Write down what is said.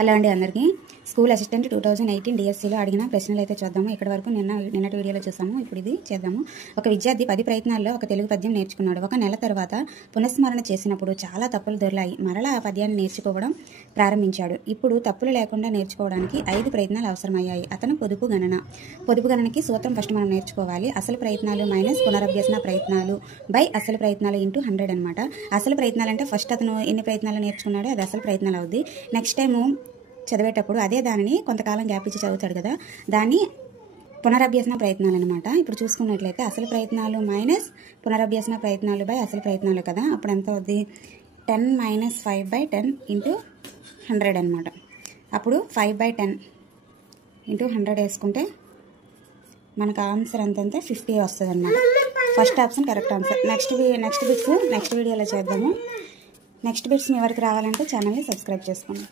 Hello అండి అందరికీ school assistant 2018 డిఎస్సిలో అడిగిన ప్రశ్నలు అయితే చూద్దాము. ఇక్కడ వరకు నిన్నటి వీడియోలో చూసాము. ఇప్పుడు ఇది చేద్దాము. ఒక విద్యార్థి 10 ప్రయత్నాల్లో ఒక తెలుగు పద్యం నేర్చుకున్నాడు. ఒక నెల తర్వాత పునఃస్మరణ చేసినప్పుడు చాలా తప్పులు దొర్లాయి. మరలా ఆ పద్యాన్ని నేర్చుకోవడం ప్రారంభించాడు. ఇప్పుడు తప్పులు లేకుండా నేర్చుకోవడానికి 5 ప్రయత్నాలు అవసరమయ్యాయి. అతను పొదుపు గణనకి సూత్రం ఫస్ట్ మనం నేర్చుకోవాలి. అసలు ప్రయత్నాలు మైనస్ పునరభ్యసన ప్రయత్నాలు బై అసలు ప్రయత్నాలు ఇంటూ 100 అనమాట. అసలు ప్రయత్నాలు అంటే ఫస్ట్ అతను ఎన్ని ప్రయత్నాలు నేర్చుకున్నాడో అది అసలు ప్రయత్నాలు అవుద్ది. నెక్స్ట్ టైము చదివేటప్పుడు అదే దానిని కొంతకాలం గ్యాప్ ఇచ్చి చదువుతాడు కదా, దాన్ని పునరభ్యసన ప్రయత్నాలు అనమాట. ఇప్పుడు చూసుకున్నట్లయితే అసలు ప్రయత్నాలు మైనస్ పునరభ్యసన ప్రయత్నాలు బై అసలు ప్రయత్నాలు కదా, అప్పుడు ఎంత అవుద్ది 10 మైనస్ 5/10 ఇంటూ 100 అనమాట. అప్పుడు 5/10 ఇంటూ 100 వేసుకుంటే మనకు ఆన్సర్ ఎంతంటే 50 వస్తుంది అనమాట. First option correct answer. Next bits next వీడియోలో చేద్దాము. నెక్స్ట్ బిట్స్ మీ వరకు రావాలంటే ఛానల్ని సబ్స్క్రైబ్ చేసుకోండి.